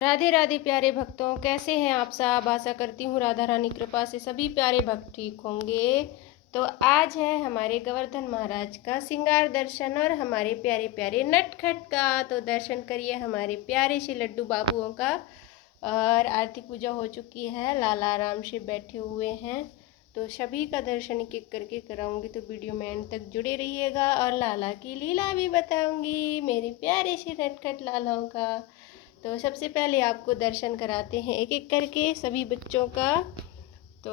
राधे राधे प्यारे भक्तों, कैसे हैं आप सब। आशा करती हूँ राधा रानी कृपा से सभी प्यारे भक्त ठीक होंगे। तो आज है हमारे गोवर्धन महाराज का श्रृंगार दर्शन और हमारे प्यारे प्यारे नटखट का। तो दर्शन करिए हमारे प्यारे से लड्डू बाबुओं का। और आरती पूजा हो चुकी है, लाला आराम से बैठे हुए हैं। तो सभी का दर्शन एक एक करके कराऊंगी, तो वीडियो में एंड तक जुड़े रहिएगा। और लाला की लीला भी बताऊंगी, मेरे प्यारे से नटखट लालाओं का। तो सबसे पहले आपको दर्शन कराते हैं एक एक करके सभी बच्चों का। तो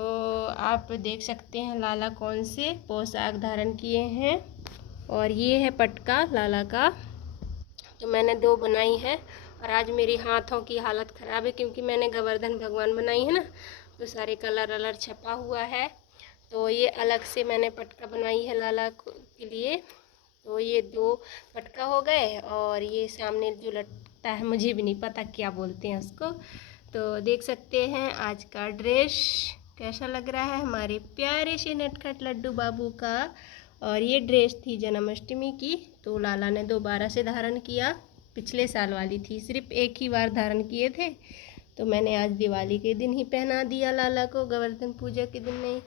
आप देख सकते हैं लाला कौन से पोशाक धारण किए हैं। और ये है पटका लाला का। तो मैंने 2 बनाई है। और आज मेरी हाथों की हालत ख़राब है क्योंकि मैंने गोवर्धन भगवान बनाई है ना, तो सारे कलर अलर छपा हुआ है। तो ये अलग से मैंने पटका बनाई है लाला के लिए। तो ये 2 पटका हो गए। और ये सामने जो लटकता है, मुझे भी नहीं पता क्या बोलते हैं उसको। तो देख सकते हैं आज का ड्रेस कैसा लग रहा है हमारे प्यारे से नटखट लड्डू बाबू का। और ये ड्रेस थी जन्माष्टमी की, तो लाला ने दोबारा से धारण किया। पिछले साल वाली थी, सिर्फ एक ही बार धारण किए थे। तो मैंने आज दिवाली के दिन ही पहना दिया लाला को, गोवर्धन पूजा के दिन नहीं।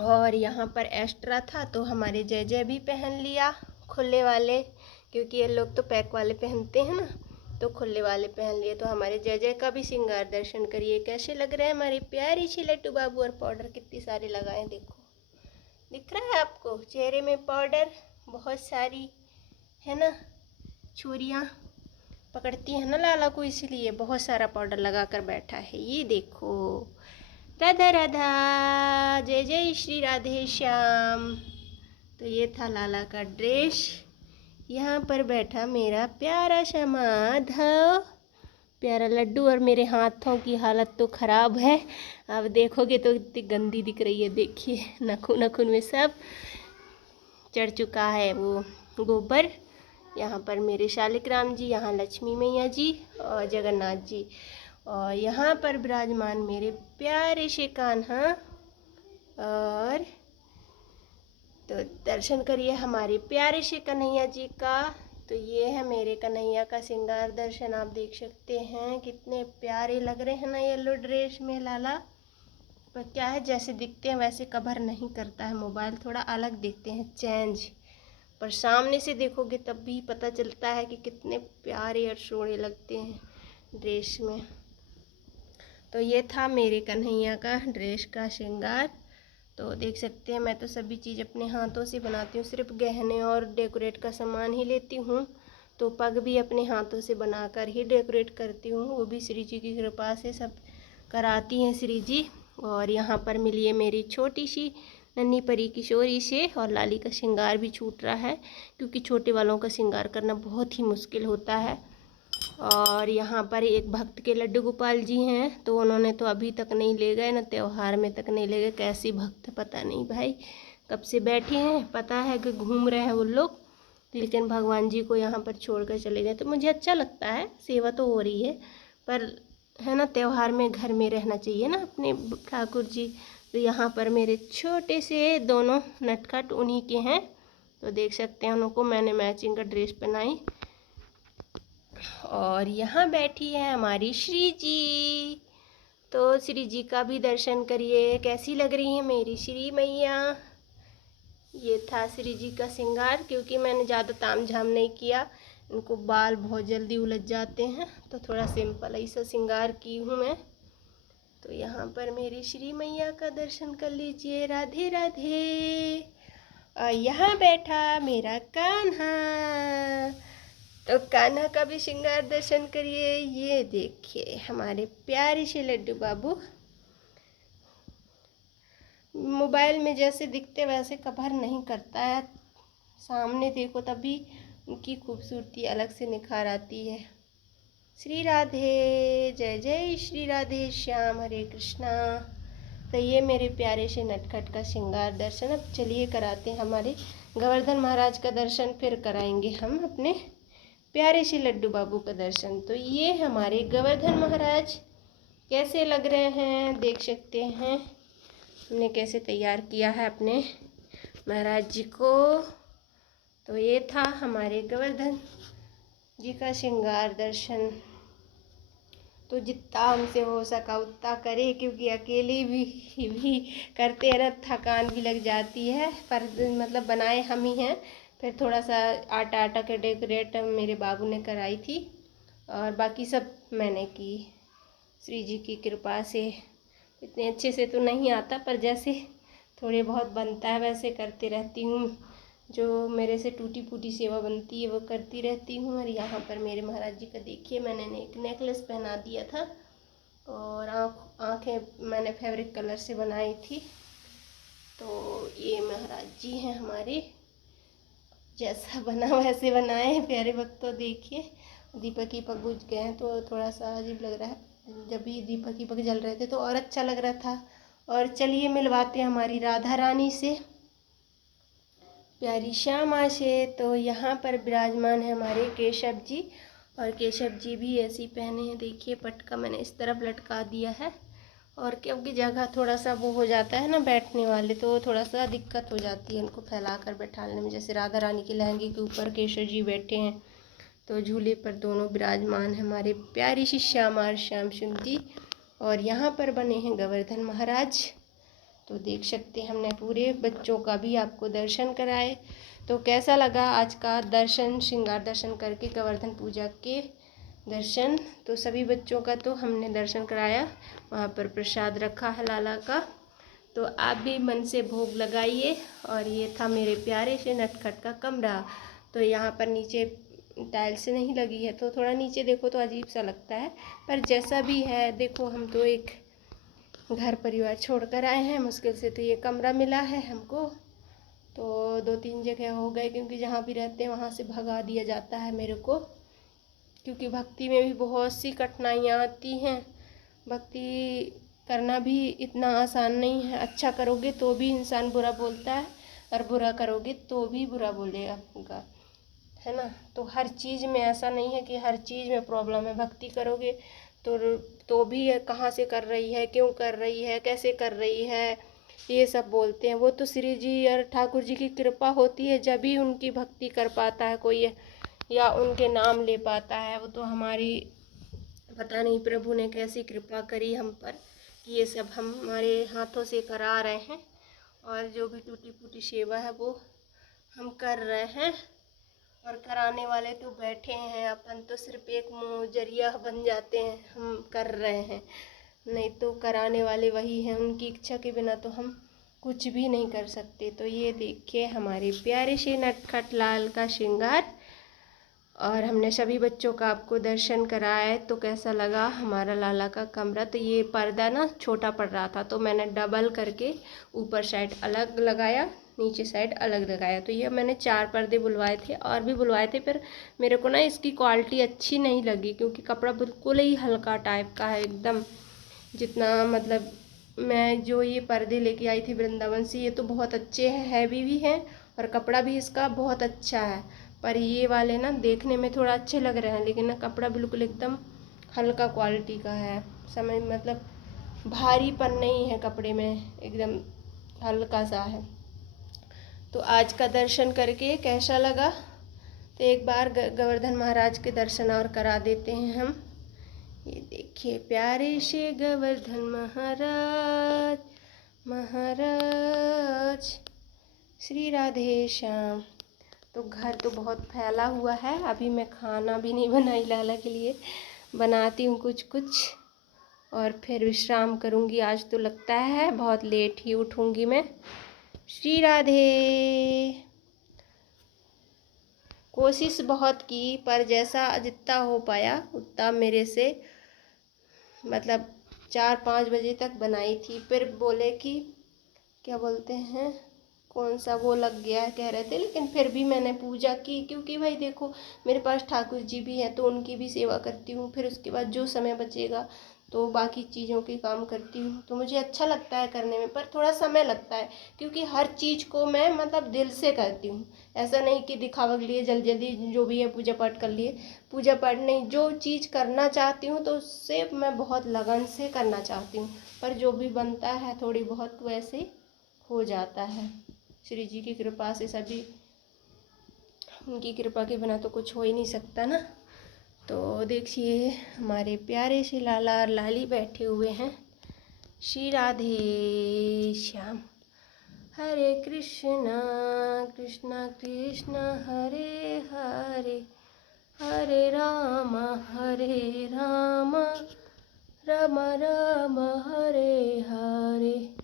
और यहाँ पर एक्स्ट्रा था तो हमारे जय जय भी पहन लिया खुले वाले, क्योंकि ये लोग तो पैक वाले पहनते हैं ना, तो खुले वाले पहन लिए। तो हमारे जय जय का भी श्रृंगार दर्शन करिए कैसे लग रहे हैं हमारे प्यारी सी लड्डू बाबू। और पाउडर कितनी सारी लगाए, देखो दिख रहा है आपको चेहरे में पाउडर बहुत सारी है ना। छुरियाँ पकड़ती है ना लाला को, इसीलिए बहुत सारा पाउडर लगा कर बैठा है। ये देखो, राधा राधा, जय जय श्री राधे श्याम। तो ये था लाला का ड्रेस। यहाँ पर बैठा मेरा प्यारा सा माधव, प्यारा लड्डू। और मेरे हाथों की हालत तो ख़राब है, अब देखोगे तो इतनी गंदी दिख रही है। देखिए नाखून नाखून में सब चढ़ चुका है वो गोबर। यहाँ पर मेरे शालिग्राम जी, यहाँ लक्ष्मी मैया जी और जगन्नाथ जी। और यहाँ पर विराजमान मेरे प्यारे से कान्हा। और तो दर्शन करिए हमारे प्यारे से कन्हैया जी का। तो ये है मेरे कन्हैया का श्रृंगार दर्शन, आप देख सकते हैं कितने प्यारे लग रहे हैं ना येलो ड्रेस में लाला। पर क्या है, जैसे दिखते हैं वैसे कवर नहीं करता है, मोबाइल थोड़ा अलग दिखते हैं चेंज। पर सामने से देखोगे तब भी पता चलता है कि कितने प्यारे और सोहने लगते हैं ड्रेस में। तो ये था मेरे कन्हैया का ड्रेस का श्रृंगार। तो देख सकते हैं मैं तो सभी चीज़ अपने हाथों से बनाती हूँ, सिर्फ गहने और डेकोरेट का सामान ही लेती हूँ। तो पग भी अपने हाथों से बनाकर ही डेकोरेट करती हूँ, वो भी श्री जी की कृपा से सब कराती हैं श्री जी। और यहाँ पर मिली है मेरी छोटी सी नन्ही परी किशोरी से। और लाली का श्रृंगार भी छूट रहा है क्योंकि छोटे वालों का श्रृंगार करना बहुत ही मुश्किल होता है। और यहाँ पर एक भक्त के लड्डू गोपाल जी हैं, तो उन्होंने तो अभी तक नहीं ले गए ना, त्यौहार में तक नहीं ले गए। कैसी भक्त पता नहीं भाई, कब से बैठे हैं, पता है कि घूम रहे हैं वो लोग, लेकिन भगवान जी को यहाँ पर छोड़ कर चले गए। तो मुझे अच्छा लगता है, सेवा तो हो रही है, पर है ना त्यौहार में घर में रहना चाहिए ना अपने ठाकुर जी। तो यहाँ पर मेरे छोटे से दोनों नटखट उन्हीं के हैं। तो देख सकते हैं उनको मैंने मैचिंग का ड्रेस पहनाई। और यहाँ बैठी है हमारी श्री जी। तो श्री जी का भी दर्शन करिए कैसी लग रही है मेरी श्री मैया। ये था श्री जी का श्रृंगार, क्योंकि मैंने ज़्यादा ताम झाम नहीं किया, इनको बाल बहुत जल्दी उलझ जाते हैं, तो थोड़ा सिंपल ऐसा श्रृंगार की हूँ मैं। तो यहाँ पर मेरी श्री मैया का दर्शन कर लीजिए, राधे राधे। और यहाँ बैठा मेरा कान्हा, तो कान्हा का भी श्रृंगार दर्शन करिए। ये देखिए हमारे प्यारे से लड्डू बाबू, मोबाइल में जैसे दिखते वैसे कवर नहीं करता है, सामने देखो तभी उनकी खूबसूरती अलग से निखार आती है। श्री राधे, जय जय श्री राधे श्याम, हरे कृष्णा। तो ये मेरे प्यारे से नटखट का श्रृंगार दर्शन। अब चलिए कराते हैं हमारे गोवर्धन महाराज का दर्शन, फिर कराएंगे हम अपने प्यारे से लड्डू बाबू का दर्शन। तो ये हमारे गोवर्धन महाराज कैसे लग रहे हैं, देख सकते हैं हमने कैसे तैयार किया है अपने महाराज जी को। तो ये था हमारे गोवर्धन जी का श्रृंगार दर्शन। तो जितना हमसे हो सका उतना करे, क्योंकि अकेले भी करते हैं ना, थकान भी लग जाती है। पर मतलब बनाए हम ही हैं। फिर थोड़ा सा आटा आटा के डेकोरेट मेरे बाबू ने कराई थी, और बाकी सब मैंने की श्री जी की कृपा से। इतने अच्छे से तो नहीं आता, पर जैसे थोड़े बहुत बनता है वैसे करती रहती हूँ। जो मेरे से टूटी फूटी सेवा बनती है वो करती रहती हूँ। और यहाँ पर मेरे महाराज जी का देखिए, मैंने एक नेकलेस पहना दिया था, और आँखें मैंने फैब्रिक कलर से बनाई थी। तो ये महाराज जी हैं हमारे, जैसा बना वैसे बनाए हैं प्यारे भक्तों। देखिए दीपक वीपक बुझ गए हैं तो थोड़ा सा अजीब लग रहा है, जब भी दीपक वीपक जल रहे थे तो और अच्छा लग रहा था। और चलिए मिलवाते हैं हमारी राधा रानी से, प्यारी श्यामा से। तो यहाँ पर विराजमान है हमारे केशव जी, और केशव जी भी ऐसे ही पहने हैं। देखिए पटका मैंने इस तरफ लटका दिया है, और क्योंकि जगह थोड़ा सा वो हो जाता है ना बैठने वाले, तो थोड़ा सा दिक्कत हो जाती है इनको फैला कर बैठाने में। जैसे राधा रानी के लहंगे के ऊपर केशव जी बैठे हैं, तो झूले पर दोनों विराजमान है हमारे प्यारी सी श्यामा और श्याम सुंदर जी। और यहाँ पर बने हैं गोवर्धन महाराज। तो देख सकते हैं हमने पूरे बच्चों का भी आपको दर्शन कराए। तो कैसा लगा आज का दर्शन, श्रृंगार दर्शन करके गोवर्धन पूजा के दर्शन। तो सभी बच्चों का तो हमने दर्शन कराया, वहाँ पर प्रसाद रखा है लाला का। तो आप भी मन से भोग लगाइए। और ये था मेरे प्यारे से नटखट का कमरा। तो यहाँ पर नीचे टाइल्स नहीं लगी है, तो थोड़ा नीचे देखो तो अजीब सा लगता है, पर जैसा भी है देखो, हम तो एक घर परिवार छोड़कर आए हैं, मुश्किल से तो ये कमरा मिला है हमको। तो 2-3 जगह हो गए, क्योंकि जहाँ भी रहते हैं वहाँ से भगा दिया जाता है मेरे को, क्योंकि भक्ति में भी बहुत सी कठिनाइयाँ आती हैं। भक्ति करना भी इतना आसान नहीं है। अच्छा करोगे तो भी इंसान बुरा बोलता है, और बुरा करोगे तो भी बुरा बोलेगा, है ना। तो हर चीज़ में ऐसा नहीं है कि हर चीज़ में प्रॉब्लम है। भक्ति करोगे तो भी कहाँ से कर रही है, क्यों कर रही है, कैसे कर रही है, ये सब बोलते हैं। वो तो श्री जी और ठाकुर जी की कृपा होती है, जब ही उनकी भक्ति कर पाता है कोई, या उनके नाम ले पाता है। वो तो हमारी पता नहीं प्रभु ने कैसी कृपा करी हम पर, कि ये सब हम हमारे हाथों से करा रहे हैं। और जो भी टूटी फूटी सेवा है वो हम कर रहे हैं, और कराने वाले तो बैठे हैं। अपन तो सिर्फ एक जरिया बन जाते हैं, हम कर रहे हैं, नहीं तो कराने वाले वही हैं। उनकी इच्छा के बिना तो हम कुछ भी नहीं कर सकते। तो ये देखिए हमारे प्यारे से नटखट लाल का श्रृंगार, और हमने सभी बच्चों का आपको दर्शन कराया। तो कैसा लगा हमारा लाला का कमरा। तो ये पर्दा ना छोटा पड़ रहा था, तो मैंने डबल करके ऊपर साइड अलग लगाया, नीचे साइड अलग लगाया। तो ये मैंने 4 पर्दे बुलवाए थे, और भी बुलवाए थे, पर मेरे को ना इसकी क्वालिटी अच्छी नहीं लगी, क्योंकि कपड़ा बिल्कुल ही हल्का टाइप का है एकदम। जितना मतलब मैं जो ये पर्दे लेके आई थी वृंदावन से, ये तो बहुत अच्छे हैं, हैवी भी हैं, और कपड़ा भी इसका बहुत अच्छा है। पर ये वाले ना देखने में थोड़ा अच्छे लग रहे हैं, लेकिन ना कपड़ा बिल्कुल एकदम हल्का क्वालिटी का है। समझ मतलब भारीपन नहीं है कपड़े में, एकदम हल्का सा है। तो आज का दर्शन करके कैसा लगा, तो एक बार गोवर्धन महाराज के दर्शन और करा देते हैं हम। ये देखिए प्यारे से गोवर्धन महाराज, महाराज श्री राधे श्याम। तो घर तो बहुत फैला हुआ है। अभी मैं खाना भी नहीं बनाई लाला के लिए, बनाती हूँ कुछ कुछ, और फिर विश्राम करूँगी। आज तो लगता है बहुत लेट ही उठूँगी मैं। श्री राधे। कोशिश बहुत की, पर जैसा जितना हो पाया उतना मेरे से, मतलब 4-5 बजे तक बनाई थी। फिर बोले कि क्या बोलते हैं, कौन सा वो लग गया कह रहे थे, लेकिन फिर भी मैंने पूजा की, क्योंकि भाई देखो मेरे पास ठाकुर जी भी हैं, तो उनकी भी सेवा करती हूँ। फिर उसके बाद जो समय बचेगा तो बाकी चीज़ों के काम करती हूँ। तो मुझे अच्छा लगता है करने में, पर थोड़ा समय लगता है, क्योंकि हर चीज़ को मैं मतलब दिल से करती हूँ। ऐसा नहीं कि दिखावा के लिए जल्दी जल्दी जो भी है पूजा पाठ कर लिए, पूजा पाठ नहीं। जो चीज़ करना चाहती हूँ तो उससे मैं बहुत लगन से करना चाहती हूँ, पर जो भी बनता है थोड़ी बहुत वैसे हो जाता है। श्री जी की कृपा से सभी, उनकी कृपा के बिना तो कुछ हो ही नहीं सकता ना। तो देखिए हमारे प्यारे से लाला और लाली बैठे हुए हैं। श्री राधे श्याम। हरे कृष्णा कृष्णा कृष्णा हरे हरे, हरे राम राम राम हरे हरे।